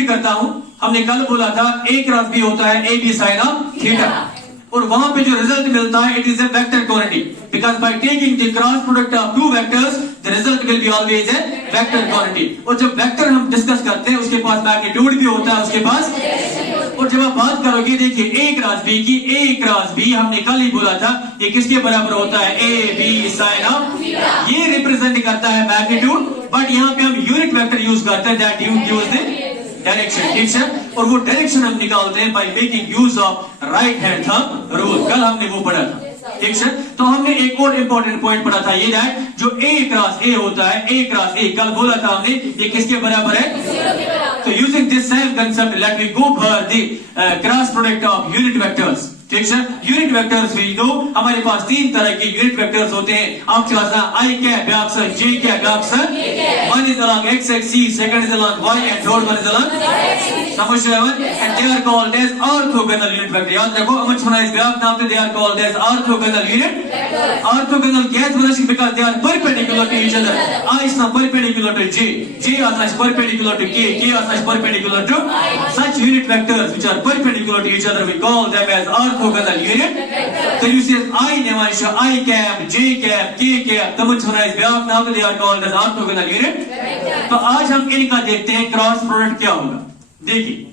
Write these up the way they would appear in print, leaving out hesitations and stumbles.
Repeat करता हूं, हमने कल बोला था A क्रॉस B होता है AB साइन ऑफ थीटा, और वहां पे जो रिजल्ट मिलता है it is a vector quantity, because by taking the cross product of two vectors the result will be always a vector quantity. और जब वेक्टर हम डिस्कस करते हैं उसके पास मैग्नीट्यूड भी होता है उसके पास, और जब आप बात करोगे देखिए A क्रॉस B की, A क्रॉस B हमने कल ही बोला था ये किसके बराबर होता है, AB साइन ऑफ, ये रिप्रेजेंट करता है मैग्नीट्यूड, बट यहाँ पे हम यूनिट वेक्टर यूज करते हैं दैट यूज द डायरेक्शन, ठीक है, और वो डायरेक्शन हम निकालते हैं by making use of right hand thumb rule, कल हमने वो पढ़ा था, ठीक है। तो हमने एक और इंपॉर्टेंट पॉइंट पढ़ा था ये दैट जो A क्रॉस A होता है, A क्रॉस A कल बोला था हमने ये किसके बराबर है, तो using this same concept let me go for the cross product of unit vectors, ठीक है। यूनिट वेक्टर्स वी नो हमारे पास तीन तरह के यूनिट वेक्टर्स होते हैं, आपके पास I cap, back sir J cap, back sir, one is along x axis, second is along y and third one is along, समझ रहे हैं, and they are called as orthogonal unit vector। याद रखो अमन सुना इस ग्राफ नाम से they are called as orthogonal unit vector। Orthogonal क्या है, because they are perpendicular to each other, I is not perpendicular to J, J is perpendicular to K, K is perpendicular to such unit vectors which are perpendicular to each other we call them as orthogonal unit vector। So you say I Nemansha, I cap, J cap, K cap, तमुच होना इस graph नाम से they are called as orthogonal unit vector। तो आज हम इनका देखते हैं क्रॉस प्रोडक्ट क्या होगा। देखिए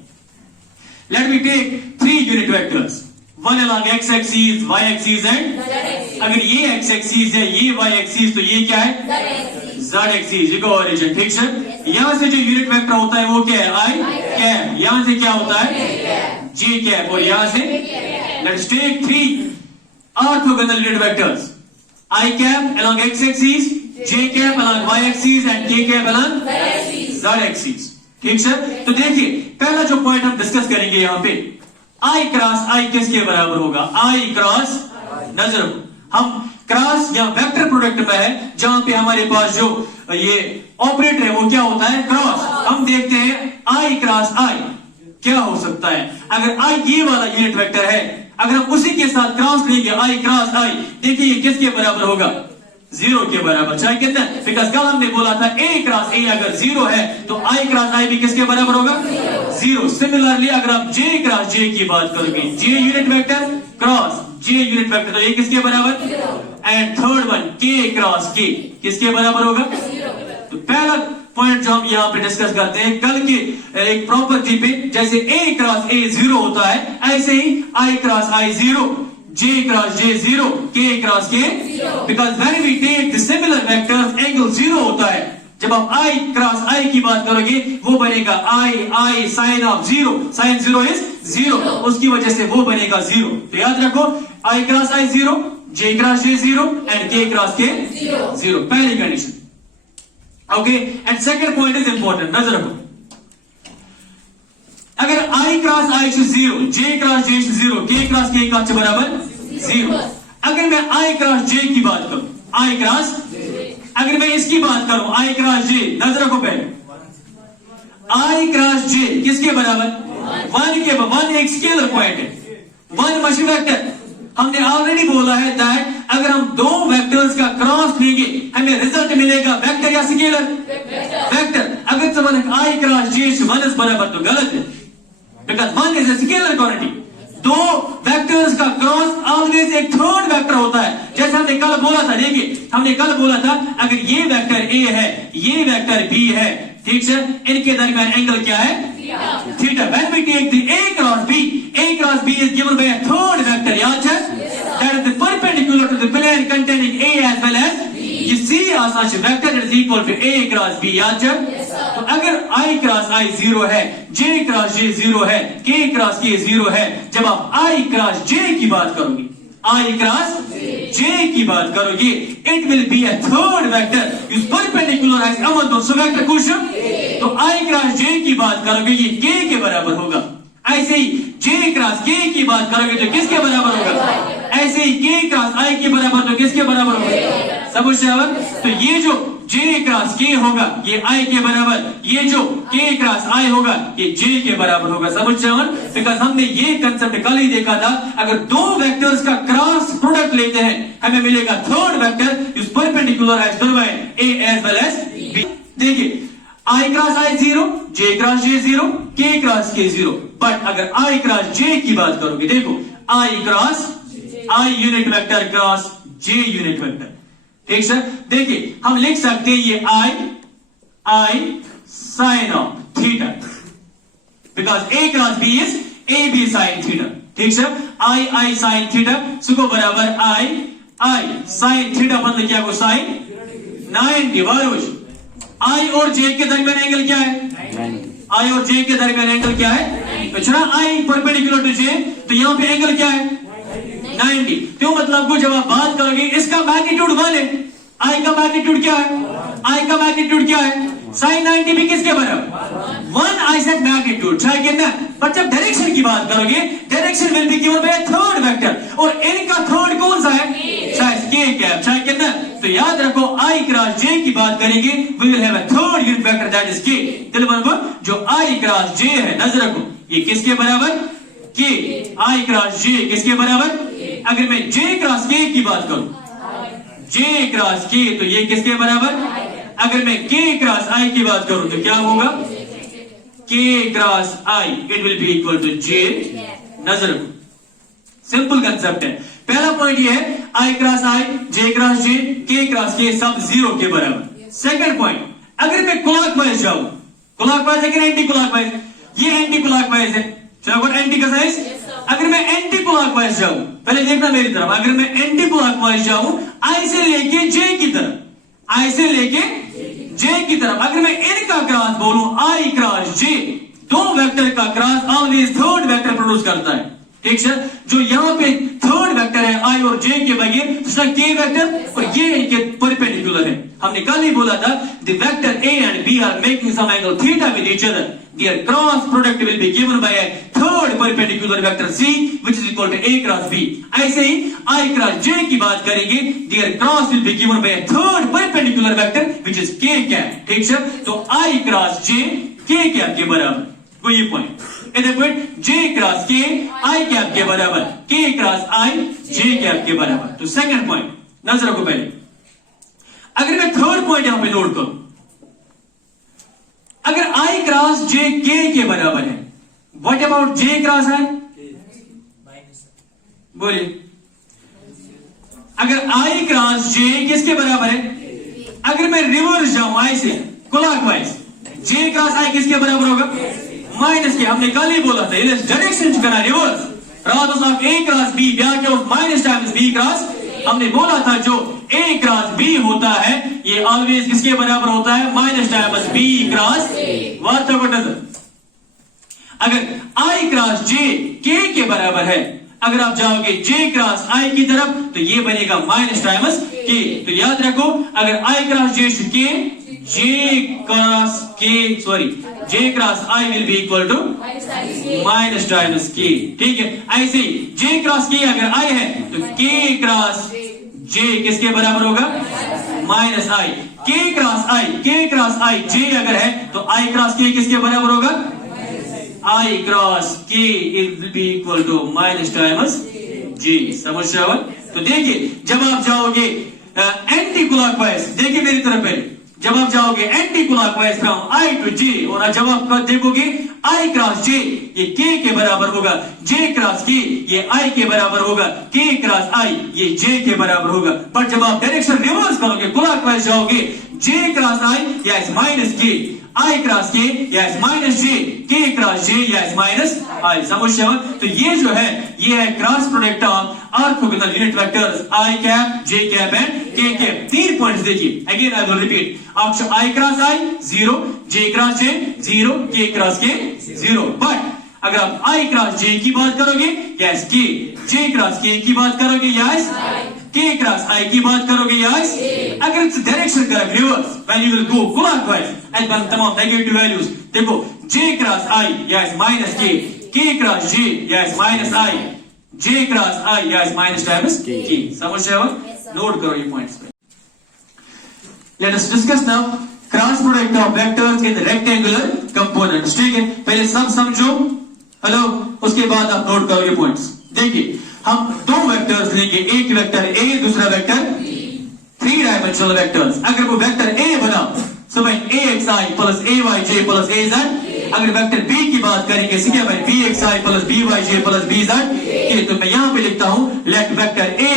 let me take three unit vectors, one along x axis, y axis and z axis। अगर ये x axis है ये y axis तो ये क्या है z axis, ये का ओरिजिन, ठीक है। यहाँ से जो यूनिट वेक्टर होता है वो क्या है I कैप, यहाँ से क्या होता है J कैप, और यहाँ से let's take three orthogonal unit vectors, I cap along x axis, J cap along y axis and K cap along z axis, ठीक है। तो देखिए पहला जो पॉइंट हम डिस्कस करेंगे यहाँ पे I क्रॉस I किसके बराबर होगा, I क्रॉस, नजर हम क्रॉस या वेक्टर प्रोडक्ट में है जहां पे हमारे पास जो ये ऑपरेटर है वो क्या होता है क्रॉस। हम देखते हैं I क्रॉस I क्या हो सकता है, अगर I ये वाला यूनिट वेक्टर है, अगर हम उसी के साथ क्रॉस लेंगे I क्रॉस I, देखिए ये किसके बराबर होगा, जीरो के बराबर, चाहे कितना, बिकॉज कल हमने बोला था A क्रॉस A अगर जीरो है तो I क्रॉस I भी किसके बराबर होगा, जीरो। सिमिलरली अगर आप J क्रॉस J की बात करोगे, J unit vector cross J unit vector तो ये किसके बराबर, and third one K cross K किसके बराबर होगा। तो पहला पॉइंट जो हम यहाँ पे डिस्कस करते हैं कल की एक प्रॉपर्टी पे, जैसे A क्रॉस A जीरो होता है ऐसे ही I cross I zero, J cross J zero, K cross K zero, because when we take the similar vectors angle zero होता है। जब आप I cross I की बात करोगे वो बनेगा I sin of zero, sin zero is zero, उसकी वजह से वो बनेगा zero। तो याद रखो I cross I zero, J cross J zero and K cross K zero, पहली condition, okay. And second point is important, नजर रखो अगर I cross I zero, J cross J zero, K cross K का बराबर zero, अगर मैं I cross J की बात करूं, I क्रॉस, अगर मैं इसकी बात करूं I क्रॉस J, नजर रखो पहले I क्रॉस J किसके बराबर, वन के, वन एक स्केलर पॉइंट है, वन मशी वेक्टर। हमने ऑलरेडी बोला है दैट अगर हम दो वेक्टर्स का क्रॉस लेंगे हमें रिजल्ट मिलेगा वेक्टर या स्केलर, वेक्टर। अगर तो I क्रॉस J वन बराबर तो गलत है, because one is a scalar quantity। दो वेक्टर्स का क्रॉस ऑलवेज एक थर्ड वेक्टर होता है, जैसे हमने कल बोला था, देखिए हमने कल बोला था अगर ये वेक्टर A है ये वेक्टर B है, ठीक है, इनके दरमियान एंगल क्या है theta. When we take the A cross B is given by a third vector, याद है, that is the perpendicular to the plane containing A as well as you see as such vector is equal to A cross B, याद है। तो अगर I cross I zero है, J cross J zero है, K cross K zero है, जब आप I cross J की बात करोगे, I क्रॉस J की बात करोगे, it will be a third vector is perpendicular as अमन तो वेक्टर कुछ, तो I क्रॉस J की बात करोगे ये K के बराबर होगा। ऐसे ही J क्रॉस K की बात करोगे तो किसके बराबर होगा, ऐसे ही K क्रॉस I के बराबर तो किसके बराबर होगा, समझ रहे। तो ये जो J क्रॉस K होगा ये I के बराबर, ये जो K क्रॉस I होगा ये J के बराबर होगा, समझ रहे। बिकॉज हमने ये कंसेप्ट कल ही देखा था, अगर दो वेक्टर्स का क्रॉस प्रोडक्ट लेते हैं हमें मिलेगा third vector is perpendicular as A as well as B। देखिए I cross I 0, J cross J 0, K cross K 0। But अगर I क्रॉस J की बात करोगे, देखो I cross I unit vector cross J unit vector. ठीक sir, देखिए हम लिख सकते हैं ये I sine of theta, because A cross B is AB sine theta. ठीक सर, I साइन थीटा सुको बराबर I साइन थीटा मतलब क्या को साइन 90 बारोज। I और J के दरमियान एंगल क्या है? I और J के दरमियान एंगल क्या है? तो चला I परपेंडिकुलर टू J, तो यहां पे एंगल क्या है? 90। तो मतलब को जब आप बात करोगे इसका मैग्नीट्यूड 1 है, I का मैग्नीट्यूड क्या है? I का मैग्नीट्यूड क्या है? साइन 90 भी किसके बराबर? 1 I सेड मैग्नीट्यूड, ठीक है ना? पर जब डायरेक्शन की बात करोगे, direction will be given by third vector, और इनका थर्ड कौन सा है? साइज K कैप, ठीक है ना? तो याद रखो I क्रॉस J की बात करेंगे, we will have a third unit vector that is K। चलो जो I क्रॉस J है, नजर रखो ये किसके बराबर? K। I क्रॉस J किसके बराबर? अगर मैं J क्रॉस K की बात करूं, J क्रॉस K, तो ये किसके बराबर? अगर मैं K क्रॉस I की बात करूं तो क्या होगा? K cross I it will be equal to J। नजर रखो, सिंपल कंसेप्ट है। पहला पॉइंट ये है I cross I, J cross J, K cross K सब 0 के बराबर। सेकंड पॉइंट, अगर मैं क्लॉकवाइज जाऊं, क्लॉकवाइज है कि एंटी क्लॉकवाइज? ये एंटी क्लॉकवाइज है, चलो एंटी का साइज। अगर मैं एंटी क्लॉकवाइज जाऊं, पहले देखना मेरी तरफ, अगर मैं एंटी क्लॉकवाइज जाऊं I से लेके J की तरफ, I से लेके J की तरफ, अगर मैं इनका क्रॉस बोलूं I क्रॉस J, दो वेक्टर का cross always third vector produce करता है। ठीक है, जो यहां पे थर्ड वेक्टर है I और J के बगैर, दूसरा K वेक्टर और ये इनके परपेंडिकुलर है। हमने कल ही बोला था the vector A and B are making some angle theta with each other, their cross product will be given by a third perpendicular vector C which is equal to A cross B। ऐसे ही I cross J की बात करेंगे, their cross will be given by a third perpendicular vector which is K cap। ठीक है, तो I cross J K cap के बराबर, कोई पॉइंट इधर point J cross K I cap के बराबर, K cross I J cap के बराबर। तो सेकंड पॉइंट नजर रखो पहले। अगर मैं थर्ड पॉइंट यहां पे नोट करूं, अगर I क्रॉस J K के बराबर है, what about J cross I? बोलिए, अगर I क्रॉस J किसके बराबर है? अगर मैं रिवर्स जाऊं I से क्लॉकवाइज, J क्रॉस I किसके बराबर होगा? माइनस के। हमने कल ही बोला था डायरेक्शन करना रिवर्स, रात ऑफ A क्रॉस B ब्याह के माइनस टाइम्स B क्रॉस। हमने बोला था जो A क्रॉस B होता है ये ऑलवेज किसके बराबर होता है? माइनस टाइम्स B क्रॉस वार्ता। अगर I क्रॉस J K के बराबर है, अगर आप जाओगे J क्रॉस I की तरफ तो ये बनेगा माइनस टाइम्स K। तो याद रखो अगर I cross J K, J cross I will be equal to minus times K। ठीक है, ऐसे ही J क्रॉस K अगर I है तो K क्रॉस J किसके बराबर होगा? Minus I। K cross I J अगर है तो I क्रॉस K किसके बराबर होगा? I cross K will be equal to minus times J। समझ रहे हो? तो देखिए जब आप जाओगे एंटी क्लॉकवाइज, देखिए मेरी तरफ पहले, जब आप जाओगे anticlockwise from I to J, और जब आप देखोगे I क्रॉस J ये K के बराबर होगा, J क्रॉस K ये I के बराबर होगा, K क्रॉस I ये J के बराबर होगा। पर जब आप डायरेक्शन रिवर्स करोगे, क्लॉकवाइज जाओगे, J cross I yes minus K, I cross K yes minus J, K cross J yes minus I। समझ रहे हो? तो ये जो है ये है cross product of orthogonal unit vectors I cap, J cap and K cap. 3 points देखिए, again I will repeat. Option I cross I 0, J cross J 0, K cross K 0। But अगर आप I क्रॉस J की बात करोगे yes K, J cross K की बात करोगे yes K cross I की बात करोगे यस। अगर इट्स डायरेक्शन का reverse, when you will go clockwise and one तमाम नेगेटिव वैल्यूज, देखो J cross I yes minus K, K cross J yes minus I, J cross I yes minus times K। समझ रहे हो? Note करो ये points. Let us discuss now cross product of vectors in rectangular components। ठीक है, पहले सब समझो, हेलो, उसके बाद आप नोट करो ये पॉइंट्स। देखिए हम दो वेक्टर्स लेंगे, एक वेक्टर A दूसरा वेक्टर 3 डायमेंशनल वेक्टर्स। अगर वो वेक्टर A बना, सो भाई AXI plus AYJ plus AZ। अगर वेक्टर B की बात करेंगे सीधे भाई BXI plus BYJ plus BZ के, तो मैं यहां पे लिखता हूं let vector A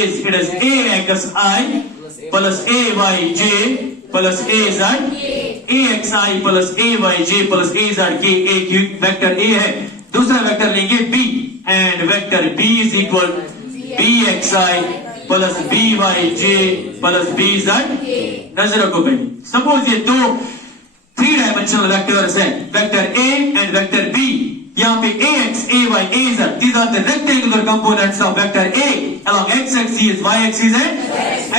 is it is AXI plus AYJ plus AZ। AXI plus AYJ plus AZ के एक वेक्टर A है। दूसरा वेक्टर लेंगे B and vector B is equal BXI plus BYJ plus BZ। नजर रखो भाई, सपोज ये दो 3 डायमेंशनल वेक्टर्स हैं, vector A and vector B। यहाँ पे AX, AY, AZ, these are the rectangular components of vector A along X axis, Y axis है।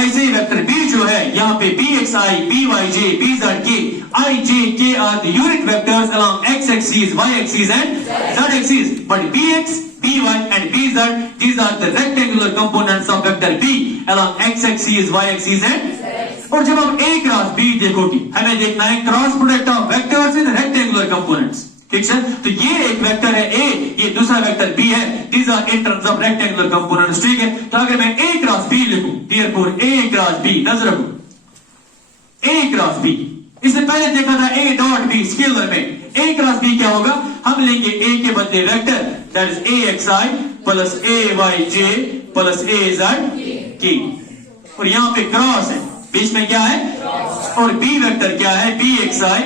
ऐसे ही वेक्टर B जो है यहाँ पे BXI, BYJ, BZ के IJ K are the unit vectors along X axis, Y axis and Z axis, but BX, BY and BZ these are the rectangular components of vector B along X axis, Y axis and। और जब हम A cross B देखोगे, हमें देखना है cross product of vectors in rectangular components, ठीक है। तो ये एक वेक्टर है A, ये दूसरा वेक्टर B है, these are in terms of rectangular components, ठीक है। तो अगर मैं A क्रॉस B लिखूं, therefore A क्रॉस B, नजर रखो A क्रॉस B, इससे पहले देखा था A डॉट B स्केलर में, A क्रॉस B क्या होगा, हम लेंगे A के बदले vector that is AXI plus AYJ plus AZ की, और यहां पे क्रॉस है, बीच में क्या है, और B वेक्टर क्या है, BXI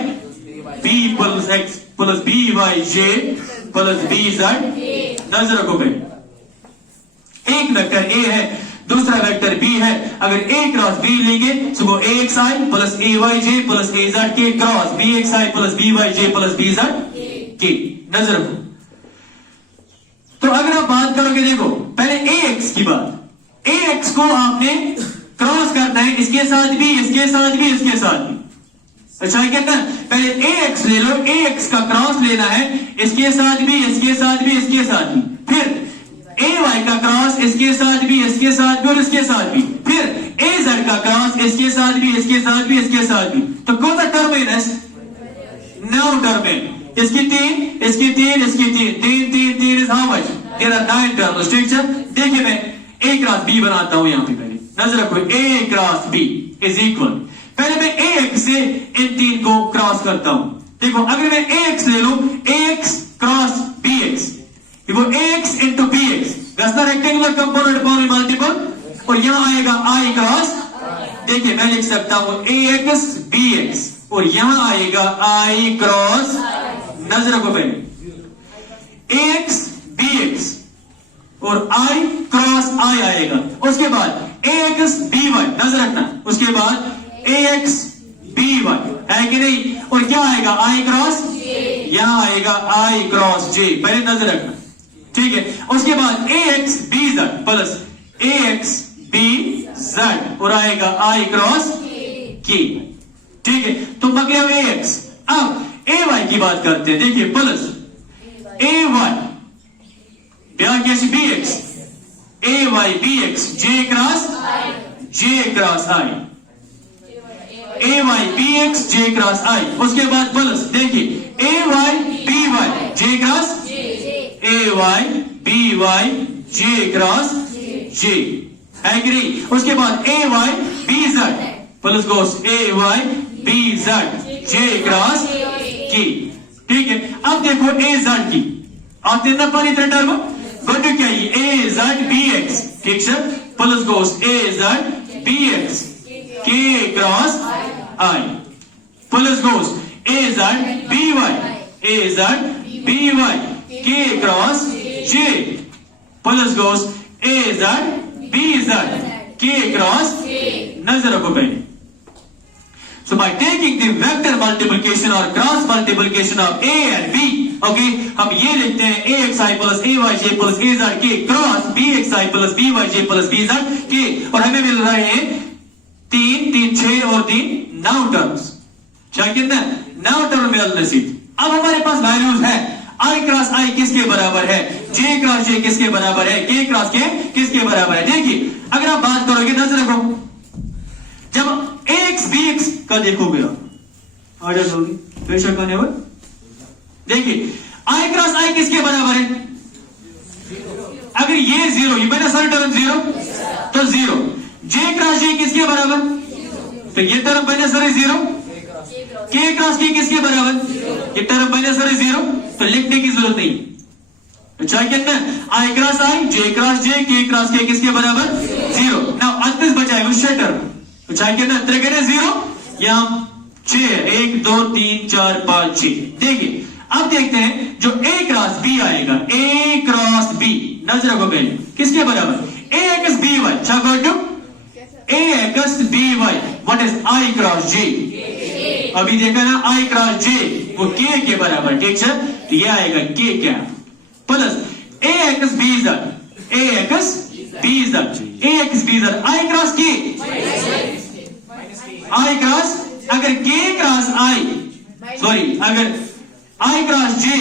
B plus X plus BYJ plus BZ। नजर रखो भाई, एक वेक्टर A है, दूसरा वेक्टर B है। अगर A क्रॉस B लेंगे तो वो AXI plus AYJ plus AZ के cross BXI plus BYJ plus BZ के। नजर रखो, तो अगर आप बात करोगे, देखो पहले AX की बात, AX को आपने क्रॉस करना है इसके साथ भी, इसके साथ भी, इसके साथ भी। अच्छा क्या करना, पहले AX ले लो, AX का क्रॉस लेना है इसके साथ भी, इसके साथ भी, इसके साथ भी, फिर AY का क्रॉस इसके साथ भी, इसके साथ भी और इसके साथ भी, फिर AZ का क्रॉस इसके साथ भी, इसके साथ भी, इसके साथ भी। तो कौन सा टर्म है, 9 टर्म है, इसकी 3, इसकी 3, इसकी 3, 3 3 3 is how much, there are 9 terms, ठीक है। देखिए मैं A क्रॉस B बनाता हूं यहां पे, पहले नजर रखो A cross B is equal, पहले मैं AX से इन 3 को क्रॉस करता हूं। देखो अगर मैं AX ले लूं, AX क्रॉस BX, वो AX into BX, that's the rectangular component for multiple, और यहां आएगा I क्रॉस, देखिए मैं लिख सकता हूं AX BX, और यहां आएगा I क्रॉस, नजर रखो पहले AX BX और I क्रॉस I आएगा, उसके बाद AX BY, नजर रखना, उसके बाद AX BY है कि नहीं, और क्या आएगा I क्रॉस, यहां आएगा I क्रॉस J, पहले नजर रखना, ठीक है। उसके बाद AX BZ plus AX BZ और आएगा I क्रॉस K, ठीक है। तो मतलब AX, अब AY की बात करते हैं, देखिए plus AY BX AY BX J cross I AY BX J cross I, उसके बाद प्लस देखिए AY BY J cross AY BY J cross J, है कि नहीं। उसके बाद AY BZ प्लस गोस AY BZ J cross K, ठीक है। अब देखो AZ की आते ना पर इतने टर्म गोटू क्या है, AZ BX, ठीक है, plus goes AZ BX K cross I plus goes AZ BY K cross J plus goes AZ BZ K cross, नजर रखो पहले। So by taking the vector multiplication or cross multiplication of A and B, okay, हम ये लिखते हैं AXI plus AYJ plus AZ के cross BXI plus BYJ plus BZ के, और हमें मिल रहे हैं 3 3 6 और 3 9 टर्म्स, क्या कितना 9 टर्म मिलने से। अब हमारे पास वैल्यूज है, I क्रॉस I किसके बराबर है, J क्रॉस J किसके बराबर है, K क्रॉस K किसके बराबर है। देखिए अगर आप बात करोगे, नजर रखो, जब AX BX का देखोगे आप आ जाओगे, बेशक आने वाले, देखिए I क्रॉस I किसके बराबर है, अगर ये 0, ये मैंने सारे टर्म 0 तो 0, J क्रॉस J किसके बराबर, तो ये टर्म पहले सर जीरो, के क्रॉस के किसके बराबर, ये टर्म पहले सर जीरो, तो लिखने की जरूरत नहीं। तो चाहे कितना आई cross I, J cross J, K cross के किसके बराबर जीरो। नाउ अंतिम बचाएगा उससे टर्म, तो चाहे कितना त्रिगुण जीरो, यहां 6 1 2 3 4 5 6। देखिए अब देखते हैं जो ए क्रॉस बी आएगा, ए क्रॉस बी नजर रखो पहले किसके बराबर, a x b Y, a x b y, what is I cross J, अभी देखा ना आई क्रॉस जे वो के बराबर, ठीक है। तो ये आएगा के क्या plus a x b Z, A x b Z, A x b Z, I cross के, आई क्रॉस, अगर के क्रॉस आई, सॉरी अगर आई क्रॉस जे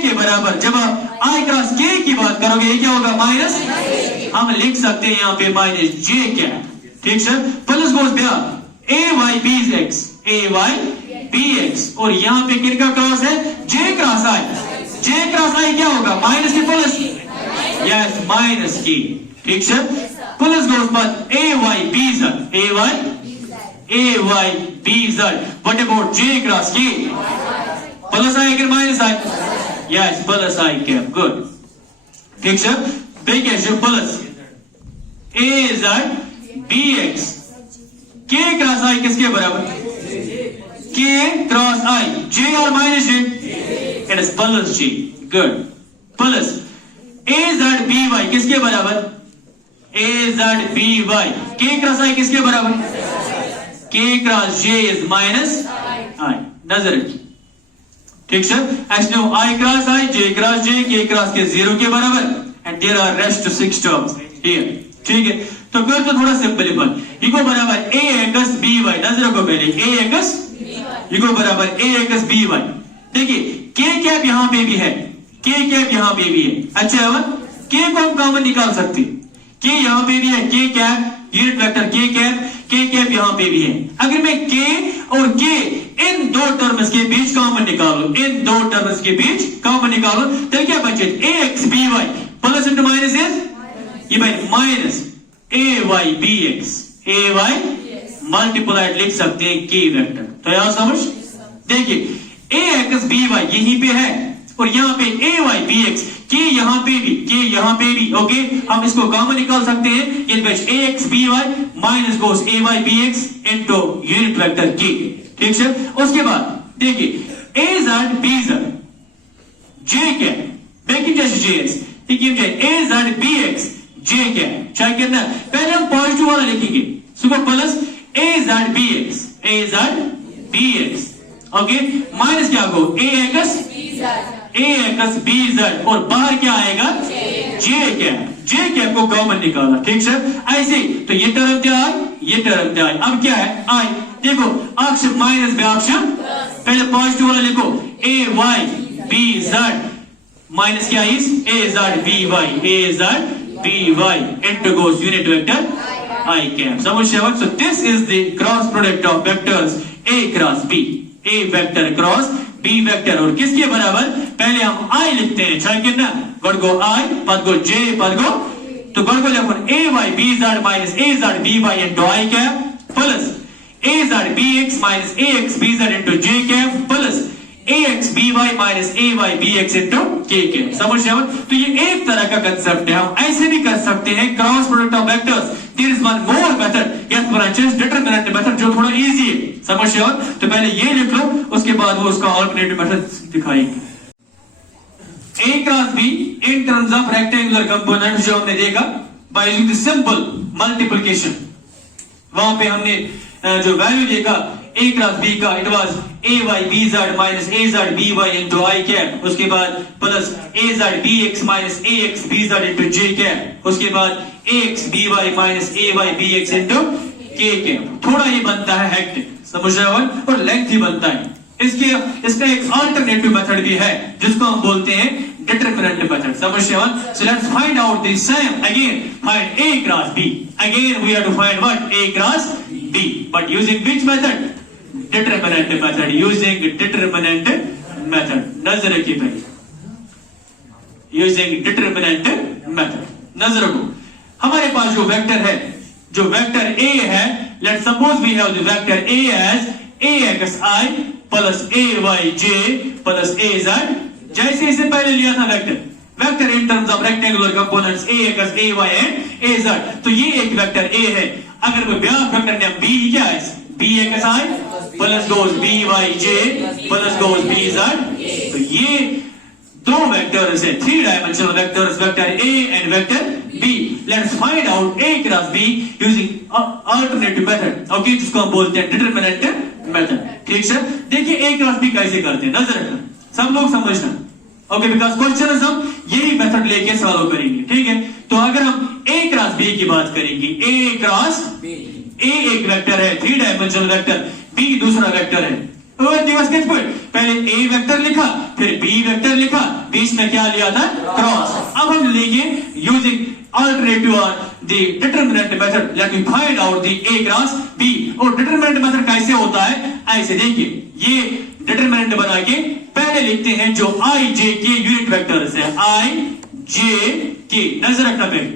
के बराबर, जब आप आई क्रॉस के की बात करोगे ये क्या होगा माइनस, हम लिख सकते हैं यहां पे माइनस जे क्या, ठीक है। Plus goes back A Y b x, a Y b x, और यहां पे किनका क्रॉस है, जे क्रॉस आई, जे क्रॉस आई क्या होगा माइनस के प्लस, यस माइनस की, ठीक है। Plus goes back A Y B Z, A Y B Z, what about J cross K, plus I कि minus I, yes plus I cap, good, ठीक है। देखिए plus A Z B X, K cross I किसके बराबर, K cross I, J और minus J, it is plus J, good, plus A Z B Y किसके बराबर, A Z B Y, K cross I किसके बराबर, K cross J is minus I, नजर रखिए, ठीक है। Actually I cross I, J cross J, K cross K zero के बराबर, and there are rest 6 terms here, ठीक है। तो फिर तो थोड़ा सिंपल, इको बराबर ए एक्स बी वाई, नजर रखो पहले ए एक्स, इको बराबर ए एक्स बी वाई। देखिए के कैप यहां पे भी है, के कैप यहां पे भी है, अच्छा है, के को हम कॉमन निकाल सकते, के यहां पे भी है, के कैप यूनिट वेक्टर के कैप यहां पे भी है। अगर मैं के और के इन दो टर्म्स के बीच कॉमन निकालो, इन दो टर्म्स के बीच कॉमन निकालो, तो क्या बचे, a x b y plus into minus is, ये भाई minus a Y b x, a y multiplied लिख सकते हैं के वेक्टर। तो यहां समझ, देखिए ए एक्स बी वाई यहीं पे है, और यहां पे ए वाई बी एक्स, के यहां पे भी, के यहां पे भी, ओके, हम इसको कॉमन निकाल सकते हैं, ये बच a x b y minus goes a Y b x into unit vector के, ठीक है। उसके बाद देखिए a Z b z, J क्या बेकिंग जैसे जे एक्स, ठीक है, a Z B x J क्या, चाहे कितना, पहले हम पॉजिटिव वाला लिखेंगे, सुबह plus A Z B x, a Z B x, okay, minus क्या हो ए एक्स बी जेड, और बाहर क्या आएगा जे कैप को कॉमन निकाला, ठीक है। ऐसे तो ये टर्म क्या आई, ये टर्म क्या आई, अब क्या है आई, देखो अक्षर माइनस में अक्षर, पहले पॉजिटिव वाला लिखो ए वाई बी जेड, माइनस क्या is A Z B Y, A Z B Y into goes unit vector I cap, समझ रहे हो। So this is the cross product of vectors A cross B, A vector cross B vector, और किसके बराबर, पहले हम आई लिखते हैं, चाहे कितना, गॉट गो आई, पद गो जे, पद गो, तो गॉट गो लिखो ए Y B Z minus a Z B Y into I cap, plus A Z B x minus a x b z into J cap, plus a x b y minus a Y b x into K cap, समझ रहे हो। तो ये एक तरह का concept है, हम ऐसे भी कर सकते हैं cross product of vectors. There is one more method, yes branches determinant method, जो थोड़ा इजी है, समझ रहे हो। तो पहले ये लिख लो, उसके बाद वो उसका अल्टरनेटिव मेथड दिखाएंगे। A cross b in terms of rectangular component, जो हमने देखा by using the simple multiplication, वहां पे हमने जो वैल्यू देखा ए क्रॉस बी का, it was a Y B Z minus a Z B Y into I cap, उसके बाद plus A Z B x minus a x b z into J cap, उसके बाद a x b y minus a Y b x into K cap. थोड़ा ये बनता है hectic, समझ रहे हो, और लेंथी बनता है। इसका एक अल्टरनेटिव मेथड भी है जिसको हम बोलते हैं डिटरमिनेंट मेथड, समझ रहे हो। So let's find out the same again, find A cross B, again we have to find what, A cross B, but using which method, determinant method, using determinant method, नजर रखिए पहले, using determinant method, नजर रखो। हमारे पास जो vector है, जो vector A है, Let's suppose we have the vector A as AXI plus AYJ plus AZ. जैसे इसे पहले लिया था vector in terms of rectangular components AX, AY and AZ. तो ये एक वेक्टर A है. अगर कोई ब्याह वेक्टर ने B क्या है? BXI plus goes BYJ plus goes BZ. तो ये दो वेक्टर्स है, 3 dimensional vectors, vector A and vector B. Let's find out A cross B using alternative method. Okay, जिसको हम बोलते हैं डिटरमिनेंट मेथड. ठीक है, देखिए A क्रॉस B कैसे करते हैं, नजर रखना, सब लोग समझना. ओके, बिकॉज क्वेश्चन हम यही मेथड लेके सॉल्व करेंगे. ठीक है, तो अगर हम A क्रॉस B की बात करेंगे, A क्रॉस A एक वेक्टर है, 3 डायमेंशनल वेक्टर, B दूसरा वेक्टर है. पहले A वेक्टर लिखा, फिर B वेक्टर लिखा, बीच में क्या लिया था? क्रॉस. अब हम लेंगे यूजिंग अल्टरनेटिव और the determinant method. Let me find out the A cross B. और डिटरमिनेंट मेथड कैसे होता है, ऐसे देखिए, ये डिटरमिनेंट बना के पहले लिखते हैं जो I J के यूनिट वेक्टर्स है, I J के, नजर रखना पहले,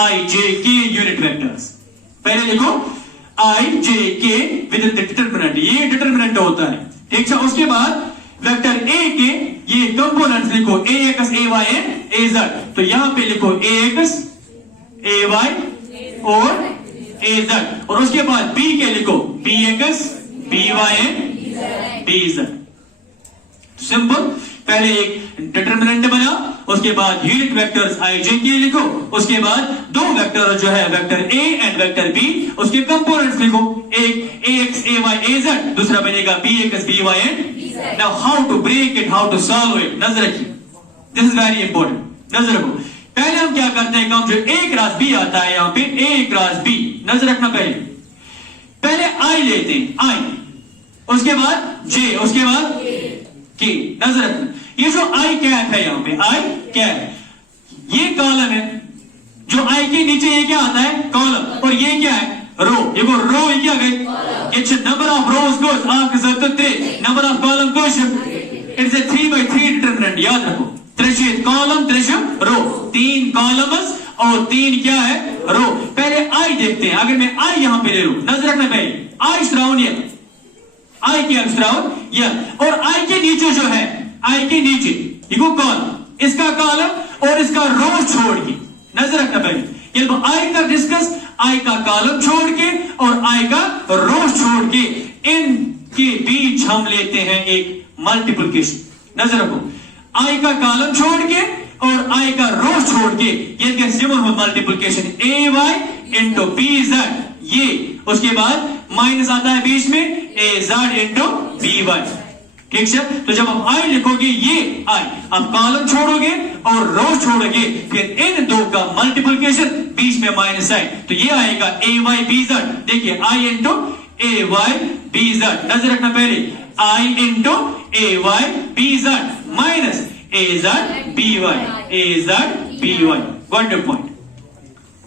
I J के यूनिट वेक्टर्स पहले लिखो, I J के विद द डिटरमिनेंट, ये डिटरमिनेंट होता है. ठीक है, उसके बाद वेक्टर A के ये कंपोनेंट्स लिखो, AX, AY एंड AZ. तो यहां पे लिखो AX, AY और AZ. और उसके बाद B के लिखो BX, BY and BZ. Simple. पहले एक डिटरमिनेंट बना, उसके बाद यूनिट वेक्टर्स I J के लिखो, उसके बाद दो वेक्टर जो है vector A and vector B, उसके कंपोनेंट्स लिखो, एक AX, AY, AZ, दूसरा बनेगा BX, BY and BZ. Now how to break it, how to solve it, नजर रखिए, दिस इज वेरी इंपॉर्टेंट. नजर रखो, पहले हम क्या करते हैं, काम जो A क्रॉस B आता है यहां पे, A क्रॉस B, नजर रखना, पहले I लेते हैं, I, उसके बाद J, उसके बाद K, नजर रखना. ये जो I कैप है यहां पे, I कैप, ये कॉलम है, जो I के नीचे ये क्या आता है, कॉलम, और ये क्या है, रो. ये को रो ये क्या गई, इट्स नंबर ऑफ रोज गोस आपके साथ 3, number of column goes, it's a 3x3 determinant. याद रखो, त्रिशे कॉलम, त्रिशे रो, 3 कॉलम्स और 3 क्या है, रो. पहले I देखते हैं, अगर मैं I यहां पे ले लूं, नजर रखना, पहले I श्राउन ये I के श्राउन ये, और I के नीचे जो है, I के नीचे ये कॉलम, इसका कॉलम और इसका रो छोड़ के, नजर रखना पहले, ये I का डिस्कस, I का कॉलम छोड़ के और I का रो छोड़ के, इनके बीच हम लेते हैं एक मल्टीप्लिकेशन. नजर रखो, I का कॉलम छोड़ के और I का रो छोड़ के, ये simple multiplication, AY into BZ, ये, उसके बाद माइनस आता है बीच में, AZ इंटू BY. ठीक है, तो जब आप I लिखोगे, ये I, आप कॉलम छोड़ोगे और रो छोड़ोगे, फिर इन दो का मल्टीप्लिकेशन, बीच में माइनस है, तो ये आएगा AY BZ. देखिए, I इंटू AY BZ, नजर रखना, पहले I into AY BZ minus AZ BY, AZ BY. Got the point.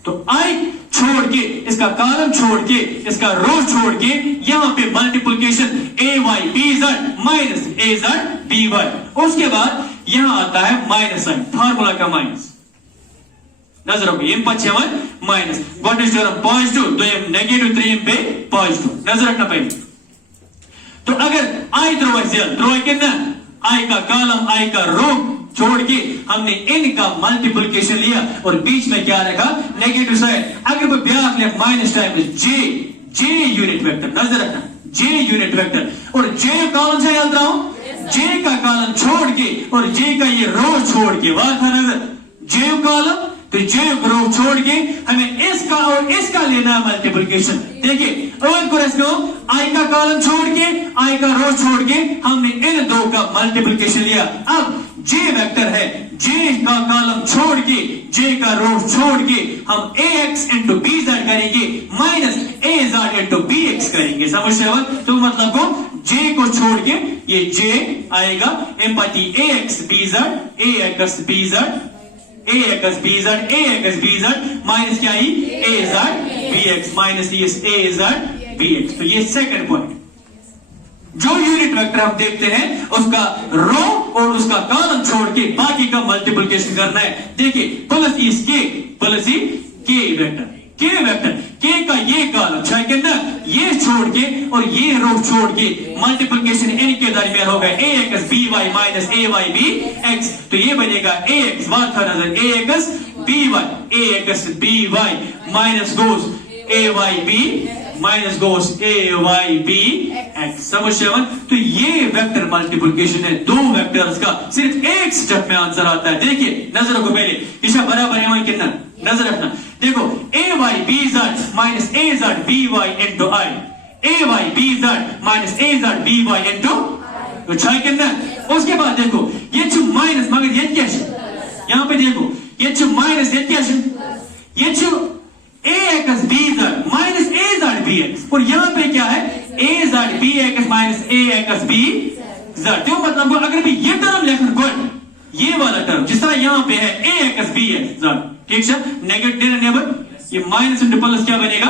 तो I छोड़ के, इसका कॉलम छोड़ के, इसका रो छोड़ के, यहां पे multiplication AY BZ minus AZ BY. उसके बाद यहां आता है माइनस साइन, फार्मूला का माइनस, नजर रखो, एम पश्चिम माइनस, पॉजिटिव, तो एम नेगेटिव, 3 पे पॉजिटिव, नजर रखना पहले. तो अगर I थ्रो कितना, I का कॉलम, I का रो छोड़ के हमने इनका मल्टीप्लिकेशन लिया और बीच में क्या रखा, नेगेटिव साइन. अगर कोई ब्याह ले, minus time J unit vector, नजर रखना, J यूनिट वेक्टर, और J कॉलम से याद रहा हूं, J का कॉलम छोड़ के और J का ये रो छोड़ के, बात है नजर, J कॉलम तो J रो छोड़ के हमें इसका और इसका लेना है मल्टीप्लिकेशन. देखिए, I का कॉलम छोड़ के, I का रो छोड़ के, हमने इन दो का मल्टीप्लिकेशन लिया. अब J वेक्टर है, J का कॉलम छोड़ के, J का रो छोड़ के हम AX इंटू BZ करेंगे, माइनस AZ इंटू BX करेंगे. समझ रहे हो? तो मतलब को J को छोड़ के ये J आएगा, empathy AX BZ, AX BZ, AX BZ, AX BZ minus क्या आई, AZ BX minus AZ BX. तो ये सेकंड पॉइंट. जो यूनिट वेक्टर हम देखते हैं उसका रो और उसका कॉलम छोड़ के बाकी का मल्टीप्लिकेशन करना है. देखिए, प्लस के वेक्टर, के वेक्टर के का ये कॉलम चाहे ना ये छोड़ के और ये रो छोड़ के मल्टीप्लिकेशन इनके दरमियान होगा ए x b y minus a Y b x, तो ये बनेगा ए एक्स बात था नजर ए x b y minus goes a Y B minus goes a Y b x. समझ शेवन, तो ये वेक्टर मल्टीप्लिकेशन है दो वेक्टर्स का, सिर्फ एक स्टेप में आंसर आता है। देखिए नजर रखो पहले इशा बराबर है वहीं कितना नजर रखना, देखो ए Y B Z minus a Z B Y into I, A Y B Z minus a Z B Y into तो छह कितना। उसके बाद देखो ये छु माइनस मगर ये क्या है, यहाँ पे देखो ये छु माइनस ये क्या है, ये छु ए x b Z minus a Z B x, और यहाँ पे क्या है a Z B x minus a x b Z. तो मतलब अगर भी ये टर्म लेकर गुड, ये वाला टर्म जिस तरह यहाँ पे है ए एक्स बी एक्स जेड, ठीक है, नेगेटिव नेबर ये माइनस इंटू प्लस क्या बनेगा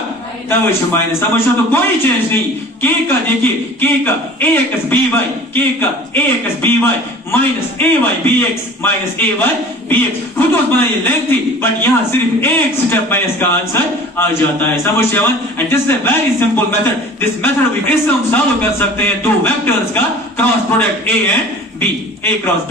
तब माइनस। समझो तो कोई चेंज नहीं, के का देखिए के का ए एक्स बी वाई, के का ए x b y minus a Y b x minus a Y b x, खुद उस बनाइए लेंथी, बट यहाँ सिर्फ एक स्टेप में इसका आंसर आ जाता है। समझ शेवन, and this is a very simple method, this method इससे हम सॉल्व कर सकते हैं दो वेक्टर्स का cross product A and B, A cross B.